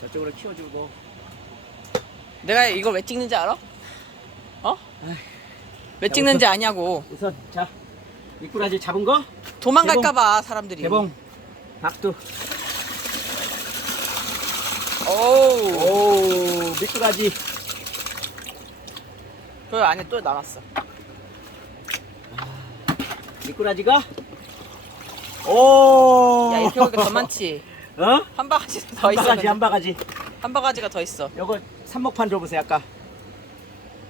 저쪽으로 키워주고. 내가 이걸 왜 찍는지 알아? 어? 왜 자, 찍는지 아냐고. 우선 자 미꾸라지 잡은 거 도망갈까봐 사람들이. 개봉 박두. 오. 오 미꾸라지. 그 안에 또 남았어. 미꾸라지가. 오. 야 이렇게 보니까 더 많지. 어? 한 바가지 더 한 있어. 바가지. 한 바가지. 한 바가지가 더 있어. 요거 삼목판 줘보세요 아까.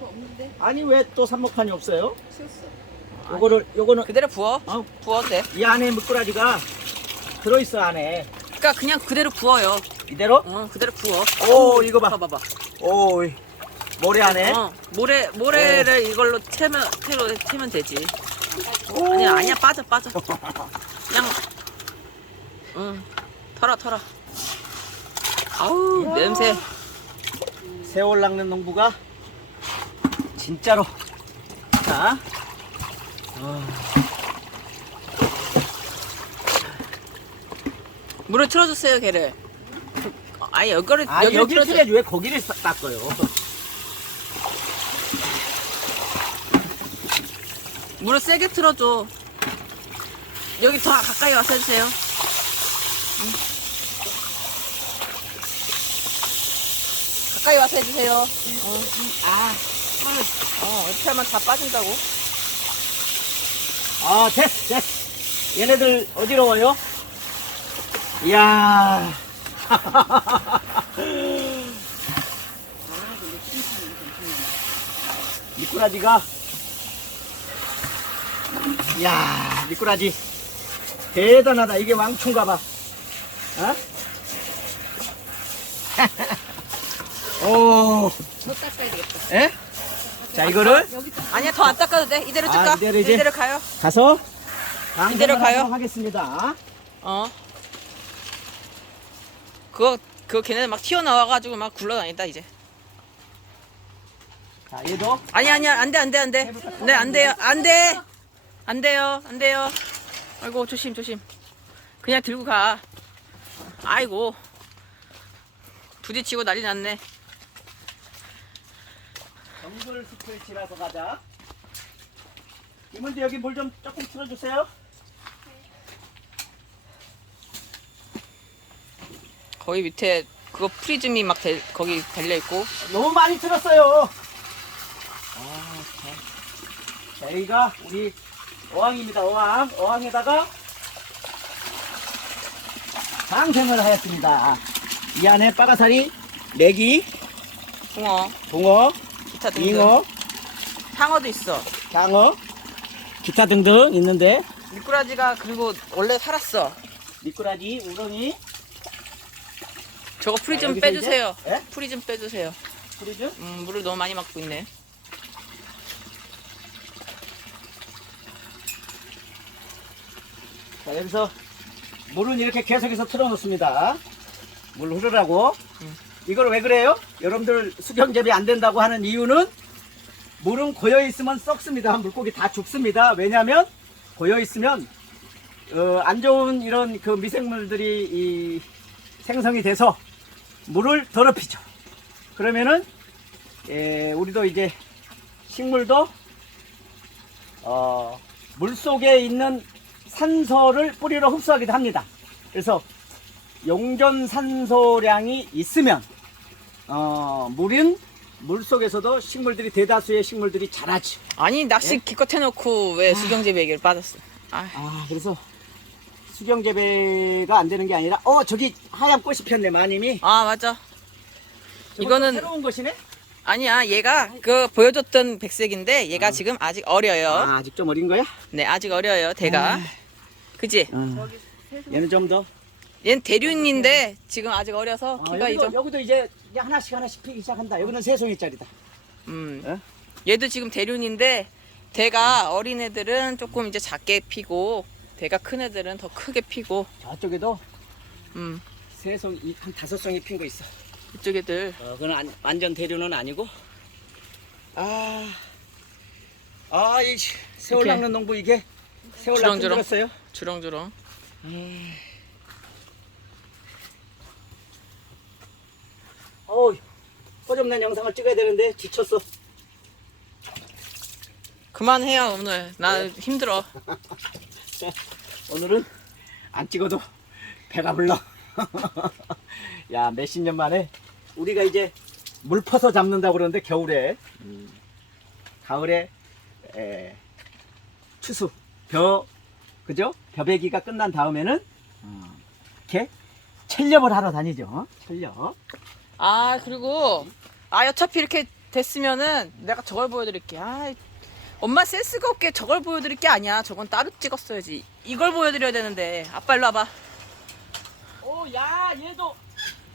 없는데 아니 왜 또 삼목판이 없어요? 치웠어. 요거를 요거는 그대로 부어. 어, 부어도 돼. 이 안에 미꾸라지가 들어있어 안에. 그러니까 그냥 그대로 부어요. 이대로? 어, 그대로 부어. 오, 이거 봐. 봐봐. 오 모래 안에. 어, 모래 모래를 이걸로 채면 채로 채면 되지. 오. 아니야 아니야 빠져 빠져. 그냥 응 털어 털어. 아우 냄새. 세월 낚는 농부가 진짜로 자 물을 틀어주세요 걔를. 아니 여기를 아, 여기를 여기 틀어줘. 틀어야지 왜 거기를 싹 닦아요 물을 세게 틀어줘. 여기 더 가까이 와서 해주세요. 가까이 와서 해주세요. 어. 아, 어, 이렇게 하면 다 빠진다고. 아 됐어 됐어 얘네들 어지러워요 이야 미꾸라지가 이야 미꾸라지 대단하다 이게 왕충가 봐 어? 오, 더 닦아야 되겠다. 에? 자 이거를 아니야, 더 안 닦아도 돼. 이대로 쭉 아, 가. 이대로 이제? 이대로 가요. 가서 이대로 방송을 가요? 하겠습니다. 어. 그거, 그거 걔네들 막 튀어나와가지고 막 굴러다닌다, 이제. 자 얘도 아니, 아니야. 안 돼, 안 돼, 안 돼. 네, 안 돼요. 안 돼. 안 돼요. 안 돼요. 아이고, 조심, 조심. 그냥 들고 가. 아이고. 부딪히고 난리 났네. 정글 스트레치라서 가자. 이문데 여기 물 좀 조금 틀어주세요. 거기 밑에 그거 프리즘이 막 대- 거기 달려 있고. 너무 많이 틀었어요. 아, 자. 자, 여기가 우리 어항입니다. 어항. 어항에다가 방생을 하였습니다. 이 안에 빠가사리, 메기, 붕어, 붕어, 기타 등등. 잉어, 상어도 있어. 장어, 기타 등등 있는데 미꾸라지가 그리고 원래 살았어. 미꾸라지, 우렁이, 저거 프리 자, 좀 여기서 빼주세요. 이제- 예? 프리 좀 빼주세요. 프리즈. 음, 물을 너무 많이 맞고 있네. 자, 여기서 물은 이렇게 계속해서 틀어놓습니다. 물 흐르라고. 음. 이걸 왜 그래요? 여러분들 수경재배 안 된다고 하는 이유는 물은 고여 있으면 썩습니다. 물고기 다 죽습니다. 왜냐하면 고여 있으면 어, 안 좋은 이런 그 미생물들이 이 생성이 돼서 물을 더럽히죠. 그러면은 에, 우리도 이제 식물도 어, 물 속에 있는 산소를 뿌리로 흡수하기도 합니다. 그래서 용존 산소량이 있으면 어, 물은 물 속에서도 식물들이 대다수의 식물들이 자라죠. 아니 낚시 예? 기껏 해놓고 왜 수경재배 얘기를 빠졌어? 아, 아 그래서 수경 재배가 안 되는 게 아니라 어 저기 하얀 꽃이 폈네 마님이. 아 맞아. 저것도 이거는 새로운 것이네. 아니야 얘가 그 보여줬던 백색인데 얘가 지금 아직 어려요. 아, 아직 좀 어린 거야? 네 아직 어려요 대가. 아. 그지? 어. 얘는 좀 더. 얘는 대륜인데 지금 아직 어려서 아, 키가 이 여기도, 이제 이제 하나씩 하나씩 피기 시작한다. 여기는 세 송이짜리다. 음. 어? 얘도 지금 대륜인데 대가 어린 애들은 조금 이제 작게 피고 대가 큰 애들은 더 크게 피고. 저쪽에도 음. 세 송이 한 다섯 송이 핀 거 있어. 이쪽 애들 어, 그건 안- 완전 대류는 아니고. 아, 아, 이 세월 이렇게 낚는 농부 이게 세월 낚는 주렁주렁. 들었어요? 주렁주렁. 어우, 허접난 영상을 찍어야 되는데 지쳤어. 그만해요 오늘 나 힘들어 오늘은 안 찍어도 배가 불러. 야, 몇십 년 만에 우리가 이제 물 퍼서 잡는다고 그러는데 겨울에, 음, 가을에, 에, 추수, 벼, 그죠? 벼베기가 끝난 다음에는, 어, 이렇게 철렵을 하러 다니죠. 어? 철렵. 아 그리고 아 어차피 이렇게 됐으면은 내가 저걸 보여드릴게. 아 엄마 센스가 없게 저걸 보여드릴 게 아니야. 저건 따로 찍었어야지. 이걸 보여드려야 되는데. 아빠 일로 와봐. 오, 야, 얘도.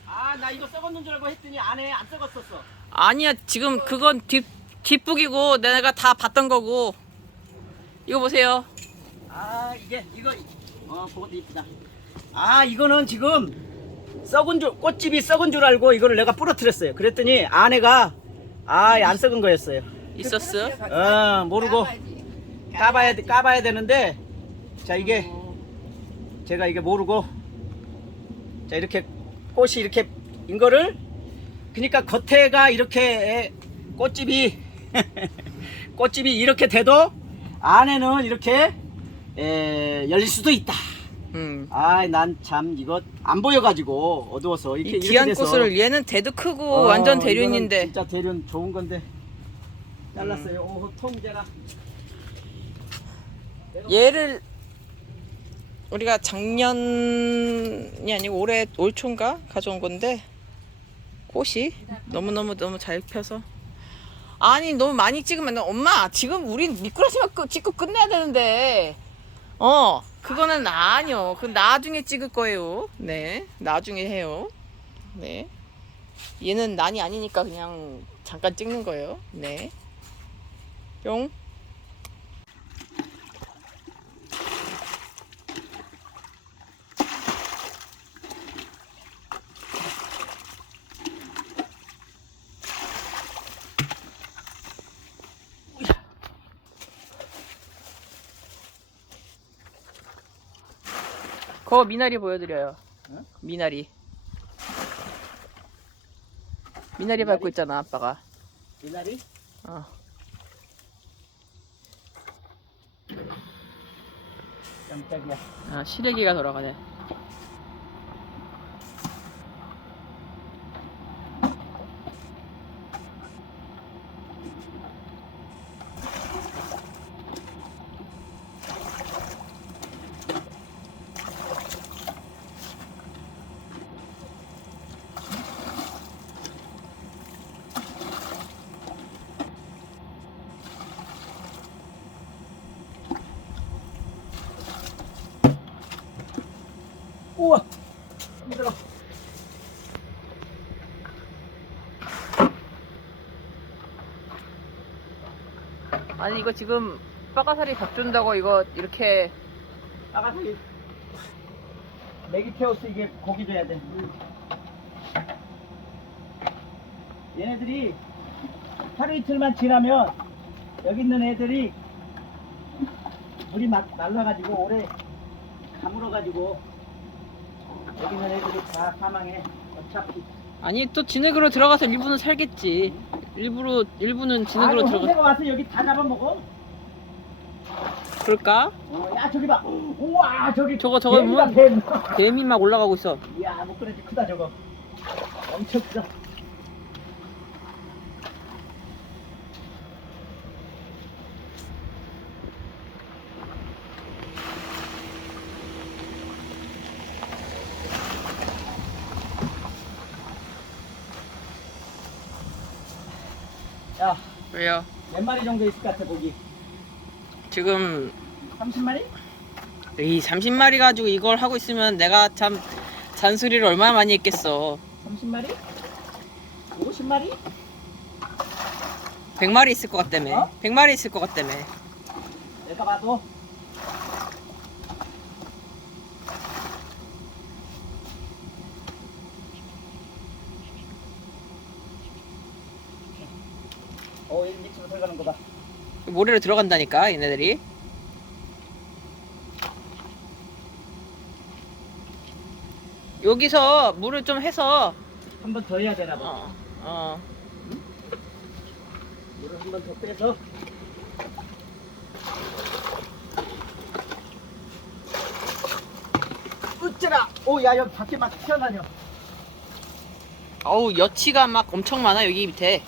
아, 나 이거 썩었는 줄 알고 했더니 안에 안 썩었었어. 아니야 지금 그건 뒷 뒷북이고 내가 다 봤던 거고. 이거 보세요. 아, 이게, 이거, 어, 그것도 이쁘다. 아, 이거는 지금 썩은 줄, 꽃집이 썩은 줄 알고 이거를 내가 부러뜨렸어요. 그랬더니 아내가, 아, 안 썩은 거였어요. 있었어 어, 모르고 까봐야, 돼- 까봐야 되는데, 자, 이게, 제가 이게 모르고, 자, 이렇게 꽃이 이렇게, 인 거를, 그러니까 겉에가 이렇게 꽃집이, 꽃집이 이렇게 돼도, 안에는 이렇게, 에, 열릴 수도 있다. 음. 아, 난 참 이거 안 보여가지고 어두워서 이렇게 이 이렇게 귀한 돼서. 꽃을 얘는 대도 크고 어, 완전 이거는 대륜인데 진짜 대륜 좋은 건데 잘랐어요. 오, 통제가. 얘를 우리가 작년이 아니고 올해 올 초인가 가져온 건데 꽃이 너무 너무 너무 잘 펴서 아니 너무 많이 찍으면 엄마 지금 우린 미꾸라지만 끄- 찍고 끝내야 되는데 어 그거는 아니요. 그 나중에 찍을 거예요. 네. 나중에 해요. 네. 얘는 난이 아니니까 그냥 잠깐 찍는 거예요. 네 뿅 거 미나리 보여드려요. 응? 미나리. 미나리 밟고 있잖아, 아빠가. 이날이 어. 깜짝이야. 아, 시래기가 돌아가네. 아니, 이거 지금 빠가사리 밥 준다고 이거 이렇게 아가씨, 메기테오스 이게 고기 줘야 돼. 얘네들이 하루 이틀만 지나면 여기 있는 애들이 물이 막 날라가지고 오래 가물어가지고 여기 있는 애들이 다 사망해. 어차피. 아니 또 진흙으로 들어가서 일부는 살겠지. 일부러 일부는 진흙으로 아이고, 들어가. 내가 와서 여기 다 잡아먹어. 그럴까? 어, 야 저기 봐. 우와 저기 저거, 저거 뱀이다, 뭐- 뱀. 뱀이 막 올라가고 있어. 이야 목걸이 크다 저거. 엄청 크다. 야, 왜요? 몇 마리 정도 있을 것 같아, 고기? 지금 30마리? 이 30마리 가지고 이걸 하고 있으면 내가 참 잔소리를 얼마나 많이 했겠어. 30마리? 50마리? 100마리 있을 것 같다며. 어? 100마리 있을 것 같다며. 내가 봐도 어, 이 밑으로 들어가는 거다. 모래로 들어간다니까 얘네들이. 여기서 물을 좀 해서 한 번 더 해야 되나 봐. 어. 어. 물을 한 번 더 빼서 으짜라 오 야 여기 밖에 막 튀어나녀 어우 여치가 막 엄청 많아 여기 밑에.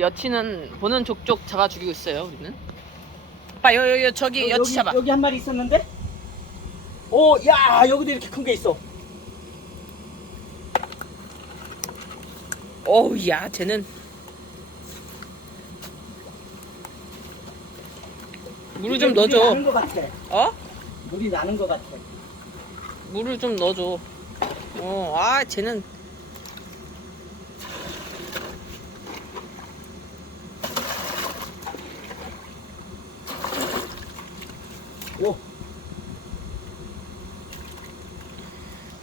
여치는 보는 족족 잡아 죽이고 있어요 우리는. 봐 여기 여기 저기 여치 여기, 잡아. 여기 한 마리 있었는데 오 야 여기도 이렇게 큰 게 있어 어우 야 쟤는 물을 좀 물이 넣어줘. 나는 것 같아 어? 물이 나는 것 같아 물을 좀 넣어줘. 어, 아, 쟤는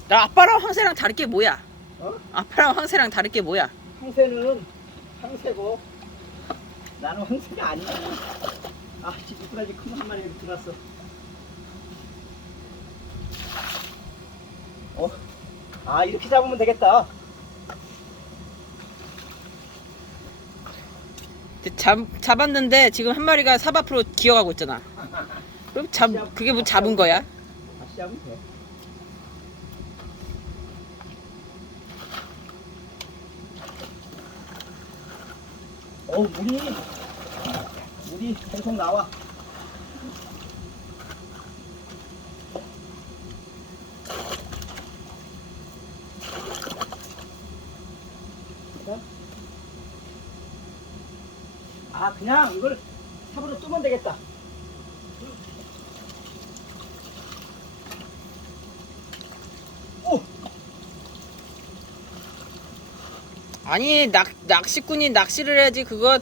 나 아빠랑 황새랑 다를 게 뭐야? 어? 아빠랑 황새랑 다를 게 뭐야? 황새는 황새고 나는 황새가 아니야 아 지금까지 큰 한 마리 들어왔어 어? 아 이렇게 잡으면 되겠다 잡, 잡았는데 지금 한 마리가 삽 앞으로 기어가고 있잖아. 그럼 잡, 그게 뭐 잡은 거야? 다시 하면 돼 어 물이 물이 계속 나와. 아 그냥 이걸 삽으로 뜨면 되겠다 아니, 낚, 낚시꾼이 낚시를 해야지 그거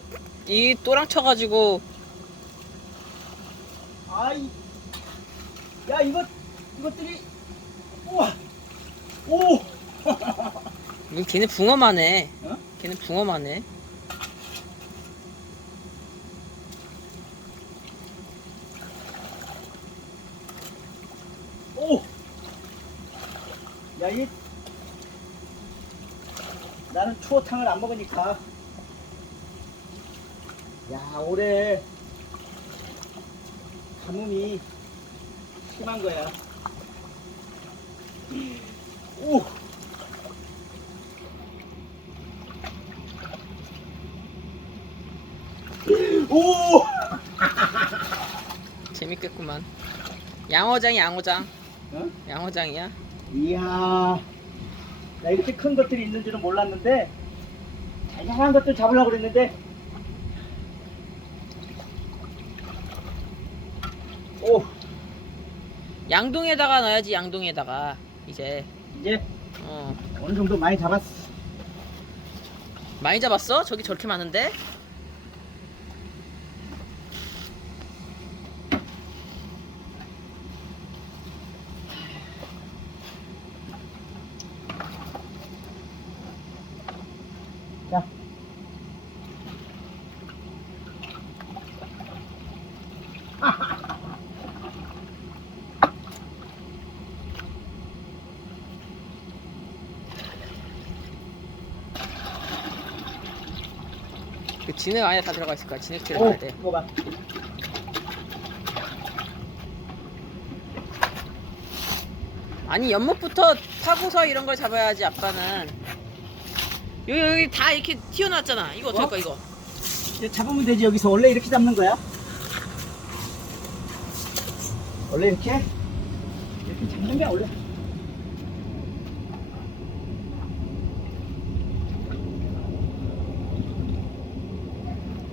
이 또랑 쳐가지고 아이, 야 이거 이것들이 우와, 오, 이거 걔네 붕어만 해. 어? 걔네 붕어만 해. 오, 야 이, 추어탕을 안 먹으니까, 야 올해 가뭄이 심한 거야. 오. 오! 재밌겠구만. 양어장이 양어장. 어? 양어장이야. 이야, 나 이렇게 큰 것들이 있는 줄은 몰랐는데, 다양한 것들 잡으려고 그랬는데, 오, 양동에다가 넣어야지 양동에다가 이제 이제 어 어느 정도 많이 잡았어. 많이 잡았어? 저기 저렇게 많은데? 진흙 안에 다 들어가 있을 거야. 진흙 오, 들어가야 돼. 봐. 아니 연못부터 타고서 이런 걸 잡아야지 아빠는. 여기 여기 다 이렇게 튀어나왔잖아. 이거 어떡할 어? 이거? 이제 잡으면 되지. 여기서 원래 이렇게 잡는 거야? 원래 이렇게? 이렇게 잡는 게 원래.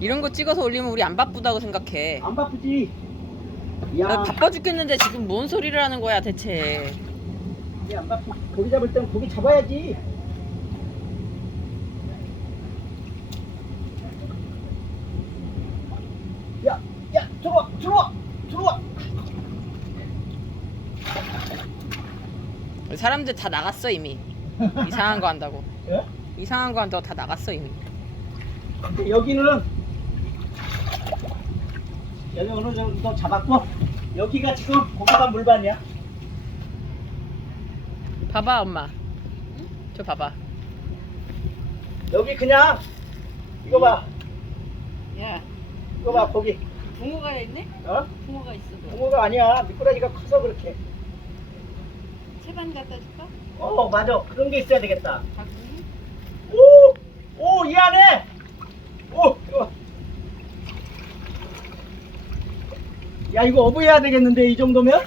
이런 거 찍어서 올리면 우리 안 바쁘다고 생각해. 안 바쁘지? 야, 나 바빠 죽겠는데 지금 뭔 소리를 하는 거야 대체? 이게 안 바쁘. 고기 잡을 땐 고기 잡아야지. 야, 야, 들어와, 들어와, 들어와. 사람들 다 나갔어 이미. 이상한 거 한다고. 예? 이상한 거 한다고 다 나갔어 이미. 근데 여기는 여기 어느 정도 잡았고 여기가 지금 고기가 물반이야. 봐봐 엄마. 저 봐봐. 여기 그냥 이거 봐. 야, 이거 봐 거기. 붕어가 있네? 어? 붕어가 있어. 너. 붕어가 아니야. 미꾸라지가 커서 그렇게. 채반 갖다 줄까? 어 맞아. 그런 게 있어야 되겠다. 오! 오, 이 안에! 오! 이거. 봐. 야, 이거 어부 해야 되겠는데, 이 정도면?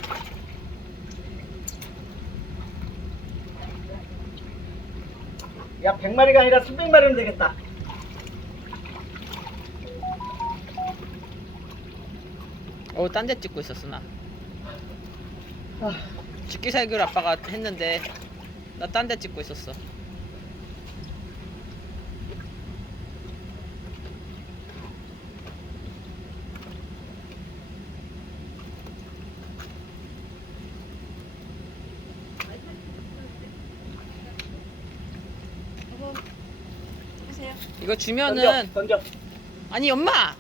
야, 100마리가 아니라 300마리는 되겠다. 어, 딴 데 찍고 있었어 나. 아, 죽기 살기로 아빠가 했는데 나 딴 데 찍고 있었어. 이거 던져, 주면은 던져. 아니 엄마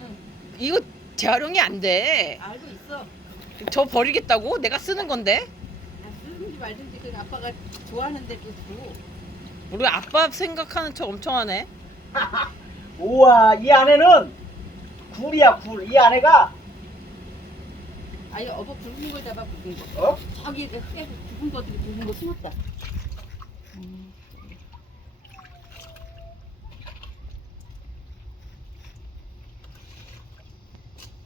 응. 이거 재활용이 안 돼. 알고 있어. 저 버리겠다고? 내가 쓰는 건데. 야, 쓰든지 말든지 그 아빠가 좋아하는 대로 줘. 우리 아빠 생각하는 척 엄청 하네. 우와, 이 안에는 굴이야, 굴. 이 안에가, 아니 어버 굵은 걸 잡아 굵은 거. 어? 저기 그깨 굵은 것들이 굵은 거 숨었다. 음.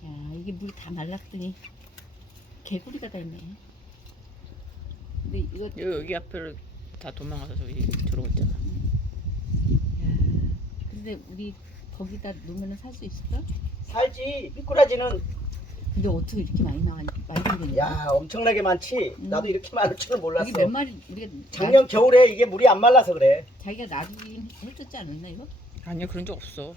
야 이게 물이 다 말랐더니 개구리가 다 있네. 근데 이거 야, 여기, 여기 앞을 다 도망가서 저기 들어오고 있잖아. 근데 우리 거기다 놓으면 살 수 있을까? 살지. 미꾸라지는, 근데 어떻게 이렇게 많이 나와 많이 생겼냐? 야, 엄청나게 많지. 음. 나도 이렇게 많을 줄은 몰랐어. 이게 몇 마리 우리가 작년 겨울에 이게 물이 안 말라서 그래. 나- 자기가 놔두긴 해줬지 않았나 이거? 아니야 그런 적 없어.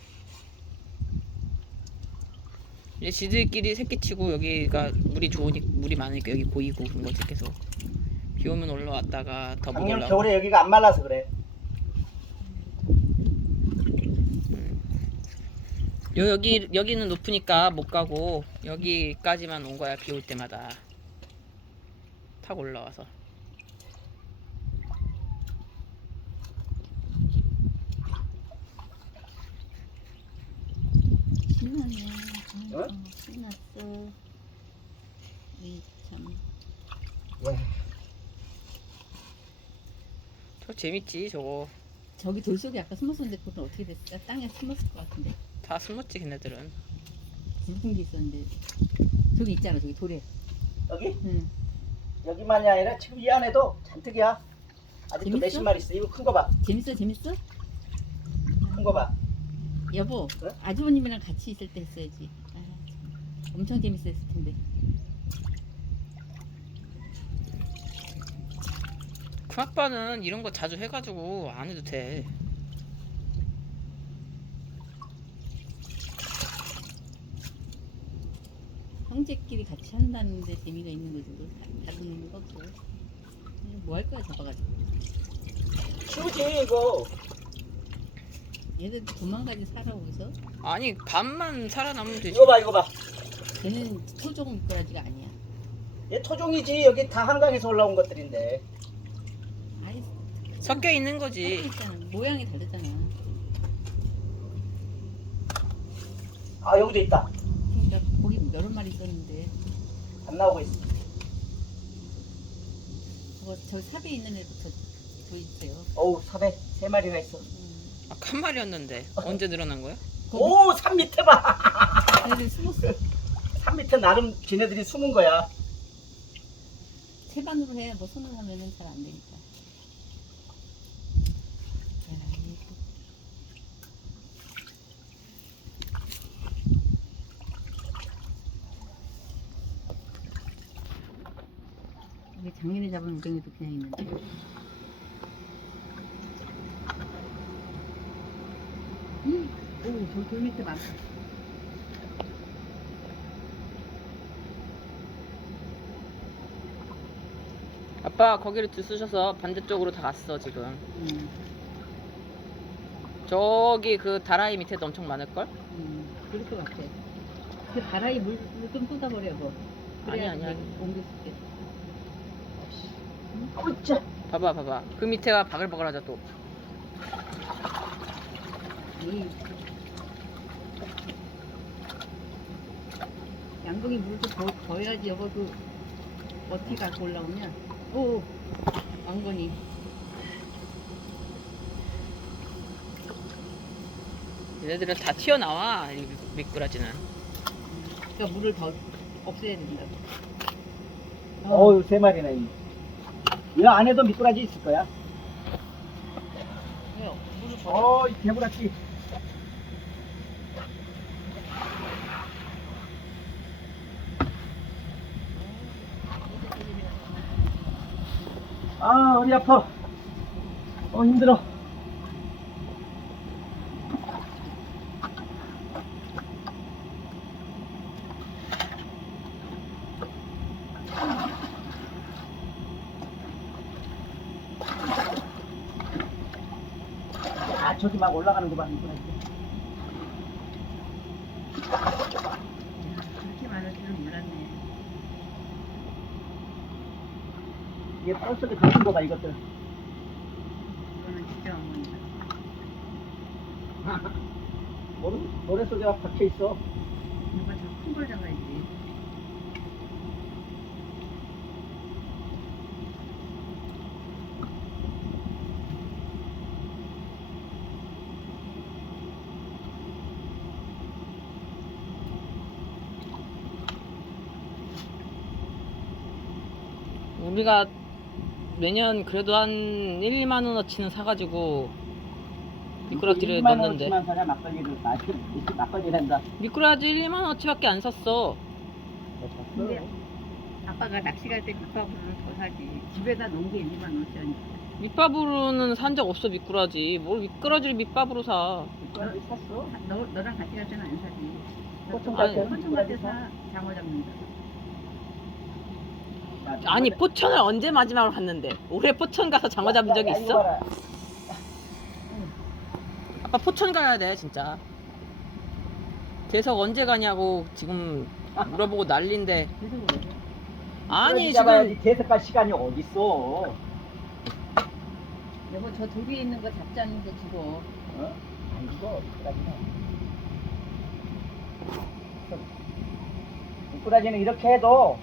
이제 지들끼리 새끼치고 여기가 물이 좋으니까 물이 많으니까 여기 고이고 그런 거지 계속. 비 오면 올라왔다가 더 작년 먹으려고. 겨울에 여기가 안 말라서 그래. 요 여기 여기는 높으니까 못 가고 여기까지만 온 거야 비 올 때마다 타고 올라와서. 신나네. 어? 어? 신났어. 이 참. 야, 저 재밌지 저거. 저기 돌 속에 아까 숨었었는데 그건 어떻게 됐을까? 땅에 숨었을 것 같은데. 다 숨었지 걔네들은. 굵은 게 있었는데. 저기 있잖아 저기 돌에. 여기? 응. 여기만이 아니라 지금 이 안에도 잔뜩이야. 아직도 재밌어? 몇십 마리 있어. 이거 큰 거 봐. 재밌어 재밌어? 큰 거 봐. 여보 네? 아주버님이랑 같이 있을 때 했어야지. 엄청 재밌었을 텐데. 그 아빠는 이런 거 자주 해가지고 안 해도 돼. 형제끼리 같이 한다는데 재미가 있는 거지. 뭐 다- 다른 의미가 없어. 뭐 할 거야 잡아가지고. 키우지 이거. 얘들 도망가지 살아 거기서. 아니 밤만 살아남으면 되지. 이거 봐 이거 봐. 걔는 토종 미꾸라지가 아니야. 얘 토종이지. 여기 다 한강에서 올라온 것들인데. 아이 섞여 있는 거지. 있잖아. 모양이 다르잖아. 아 여기도 있다. 그러니까 거기 여러 마리 있었는데 안 나오고 있어. 그거 저 삽에 있는 애부터 보이세요. 어우 삽에 세 마리가 있어. 음. 아, 한 마리였는데 언제 늘어난 거야? 거기 오산 밑에 봐. 걔네들 숨었어. 산 밑에 나름 지네들이 숨은 거야. 세반으로 해. 뭐 손으로 하면은 잘 안 되니까. 이게 작년에 잡은 우정이도 그냥 있는데. 음, 오, 저 돌 밑에 많다. 아빠 거기를 들쑤셔서 반대쪽으로 다 갔어 지금. 음, 저기 그 다라이 밑에도 엄청 많을 걸? 음, 그럴 것 같아. 그 바라이 물좀 쏟아버려, 뭐. 아니, 그래야 아니, 아니. 옮길 수 있게. 으쌰. 봐봐 봐봐 그 밑에가 바글바글 하자 또 이 양동이 물을 더, 더 해야지 여보도 어떻게 갖고 올라오냐 오 왕건이 얘네들은 다 튀어나와 이 미꾸라지는 그러니까 물을 더 없애야 된다고 어우, 세 마리네. 이. 이 안에도 미꾸라지 있을 거야. 왜요? 물을 더 어, 이 개구라지. 아, 어디 아파. 어, 힘들어. 아, 저기 막 올라가는 거 봐, 미꾸라지. 그렇게 많을 줄은 몰랐네 얘 뻘속에 덮은 거 봐, 이것들. 이거는 진짜 왕건이다 모래, 모래 속에 막 박혀 있어. 이거 더큰 걸 잡아야지 우리가 매년 그래도 한 1, 2만 원어치는 사가지고 미꾸라지를 1만 넣는데. 원어치만 사냐 막걸리를. 마시 막걸리란다. 미꾸라지 1, 2만 원어치밖에 안 샀어. 근데 아빠가 낚시 갈 때 밑밥으로는 더 사지. 집에다 놓은 게 1만 원짜리 밑밥으로는 산 적 없어 미꾸라지. 뭘 미꾸라지를 밑밥으로 사. 미꾸라지 샀어? 너, 너랑 같이 갈 때는 안 사지. 포천 갈 때는 포천 갈때 사. 장어 잡는다. 야, 아니 포천을 언제 마지막으로 갔는데 올해 포천 가서 장어 잡은 적이 야, 이거 있어? 아빠 포천 가야 돼 진짜 대석 언제 가냐고 지금 물어보고 난린데 계속 그래 아니 잡아야지 지금 대석 갈 시간이 어딨어? 여보 저돌 위에 있는 거 잡지 않는데 죽어 어? 안 죽어 미꾸라지는. 미꾸라지는 이렇게 해도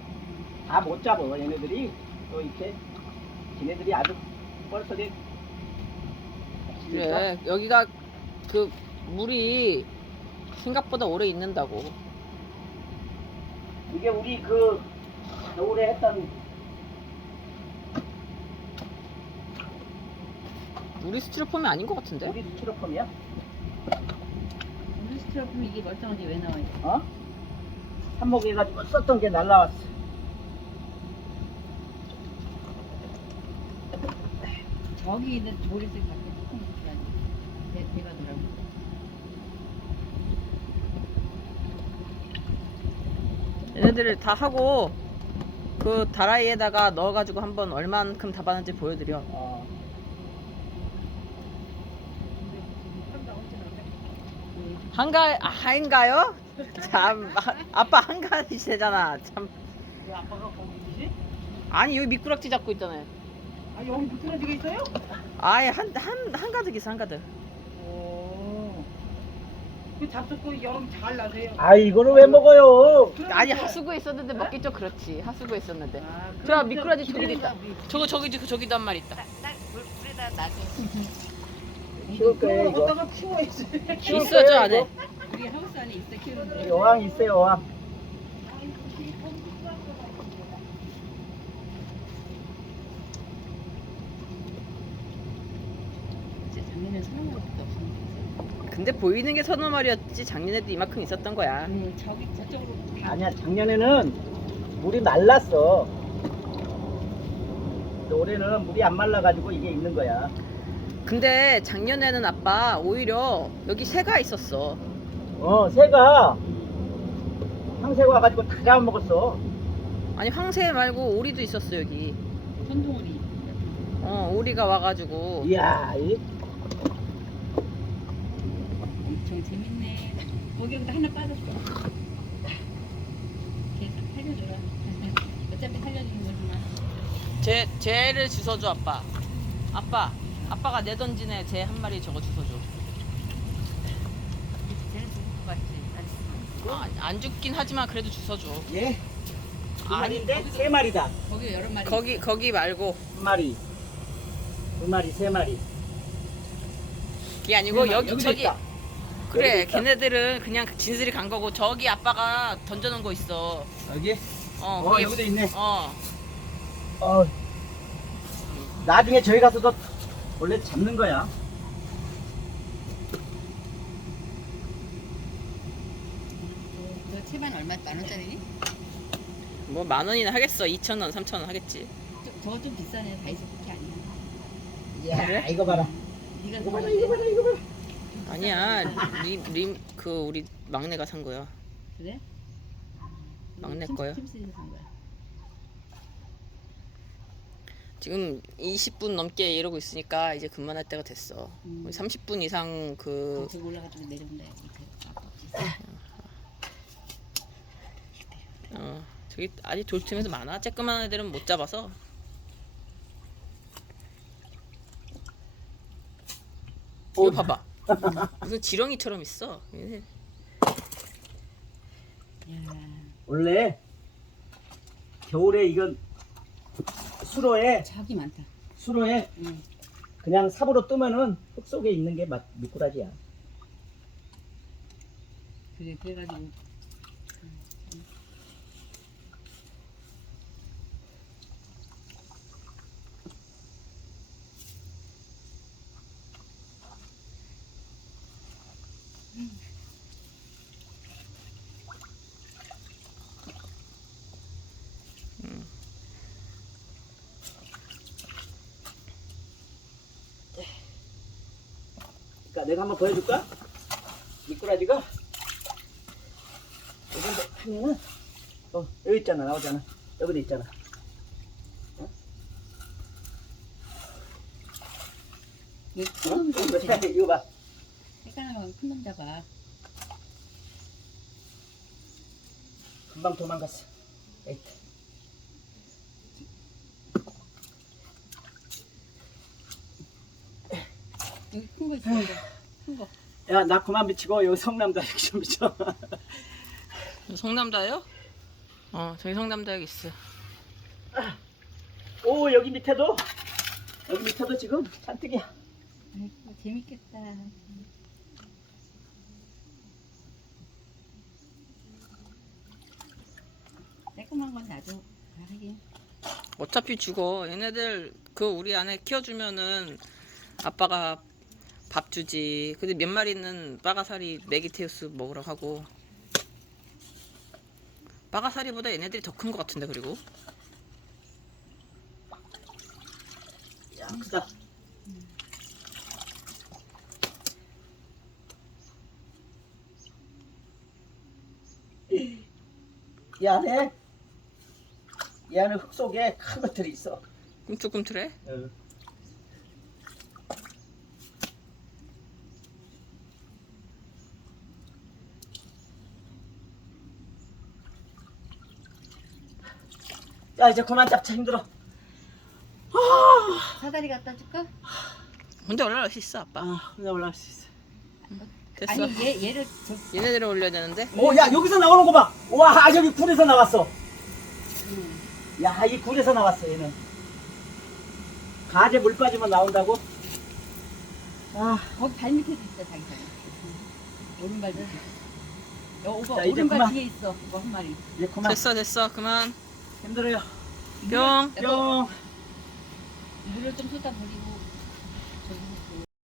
다 못 잡어 얘네들이 또 이렇게 지네들이 아주 뻘속에 그래 여기가 그 물이 생각보다 오래 있는다고 이게 우리 그 겨울에 했던 우리 스티로폼이 아닌 것 같은데 우리 스티로폼이야? 우리 스트로폼 이게 멀쩡한데 왜 나와 있어 어? 한목해가지고 썼던 게 날라왔어. 저기 있는 모리스 밖에 조금 대, 대가 더라고 얘네들을 다 하고 그 다라이에다가 넣어가지고 한번 얼만큼 잡았는지 보여드려 어. 한가 아, 한가요? 참 아, 아빠 한가이시잖아 참왜 아빠가 거기 있지? 아니 여기 미꾸락지 잡고 있잖아요 아 여기 미꾸라지가 있어요? 아예 한 한 한가득 있어 한가득 오. 그 잡숫고 여름 잘 나세요. 아 이거를 왜 먹어요? 아니 하수구에 있었는데 먹기 좀 그렇지 하수구에 있었는데 아, 저 그럼 미꾸라지 저 저기도 있다 저거 저기 저기도 한 마리 있다 물에다 놔둬 키울 거예요 이거. 갖다가 키워야지. 있어 저 안에. 우리 하우스 안에 있어 키우는 거 여왕 있어요 여왕. 진짜 작년에 사는 것도 없었는데 근데 보이는 게 서너 마리였지 작년에도 이만큼 있었던 거야 음 저기 저쪽으로 다 아니야 작년에는 물이 말랐어. 근데 올해는 물이 안 말라가지고 이게 있는 거야. 근데 작년에는 아빠 오히려 여기 새가 있었어 어 새가 황새가 와가지고 다 잡아먹었어. 아니 황새 말고 오리도 있었어 여기 전동우리 어 오리가 와가지고 이야 이 엄청 재밌네 거기로부터 하나 빠졌어 계속 살려줘라 어차피 살려주는 거지만 쟤 쟤를 주워줘 아빠. 아빠 아빠가 내 던지네 쟤 한 마리 저거 주워줘. 쟤는 죽을 것 같지. 안 있으면. 아, 안 죽긴 하지만 그래도 주워줘. 예. 두 마리인데 세 마리다. 거기 여러 마리. 거기 거기 말고 한 마리, 두 마리, 세 마리. 그게 아니고. 여기 저기 있다. 그래. 걔네들은 그냥 진슬이 간 거고 저기 아빠가 던져놓은 거 있어. 여기? 어, 어, 거기- 여기도 있네. 어. 어. 나중에 저희 가서도 원래 잡는 거야. 그 채반 얼마 만 원짜리니? 뭐 만 원이나 하겠어. 2천 원, 3천 원 하겠지. 저거 좀 비싸네. 다이소 그렇게 아니야. 야, 그래? 이거 봐라. 네가 이거 봐라. 이거 봐라, 이거 봐라. 아니야. 림림그 우리 막내가 산 거야. 그래? 막내 산 거야. 지금 20분 넘게 이러고 있으니까 이제 그만할 때가 됐어. 음. 30분 이상 그 저기 올라가지고 내려온다. 밑에. 어, 저기 아직 돌틈에서 많아. 쬐끄만 애들은 못 잡아서. 이거 어. 봐봐. 무슨 지렁이처럼 있어. 얘네. 야, 원래 겨울에 이건 수로에 저기 많다. 수로에 응. 그냥 삽으로 뜨면은 흙 속에 있는 게 막 미꾸라지야. 그래, 그래가지고 내가 한번 보여줄까? 미꾸라지가 이 정도 하면은 어 여기 있잖아 나오잖아 여기도 있잖아. 이거 어? 큰 놈, 이거 봐, 이거 봐. 색깔나면 큰놈 잡아. 금방 도망갔어. 에이트. 여기 큰 거 있어. 큰 거. 야, 나 그만 미치고 여기 성남다 이렇게 좀 미쳐. 성남다요? 어, 저기 성남다역 있어. 오, 여기 밑에도 여기 밑에도 지금 잔뜩이야. 아이고, 재밌겠다. 깔끔한 건 나도 하긴. 어차피 죽어. 얘네들 그 우리 안에 키워주면은 아빠가 밥 주지. 근데 몇 마리는 빠가사리 메기테우스 먹으러 가고. 빠가사리보다 얘네들이 더 큰 것 같은데 그리고. 야, 크다. 이 안에 이 안에 흙 속에 큰 것들이 있어. 꿈틀꿈틀해? 어. 야 이제 그만 잡자 힘들어. 사다리 갖다 줄까? 혼자 올라갈 수 있어 아빠. 아 혼자 올라갈 수 있어. 됐어. 아니 얘 얘를 저 얘네들을 올려야 되는데. 오 야 여기서 나오는 거 봐. 와 여기 굴에서 나왔어. 음, 야 이 굴에서 나왔어 얘는. 가재 물 빠지면 나온다고? 아 거기 발 밑에 있어 자기 발. 오른발 밑에. 여 오빠 자, 이제 오른발 그만. 뒤에 있어. 그거 한 마리. 이제 그만 됐어 됐어 그만. 힘들어요. 뿅. 물을 좀 쏟아 버리고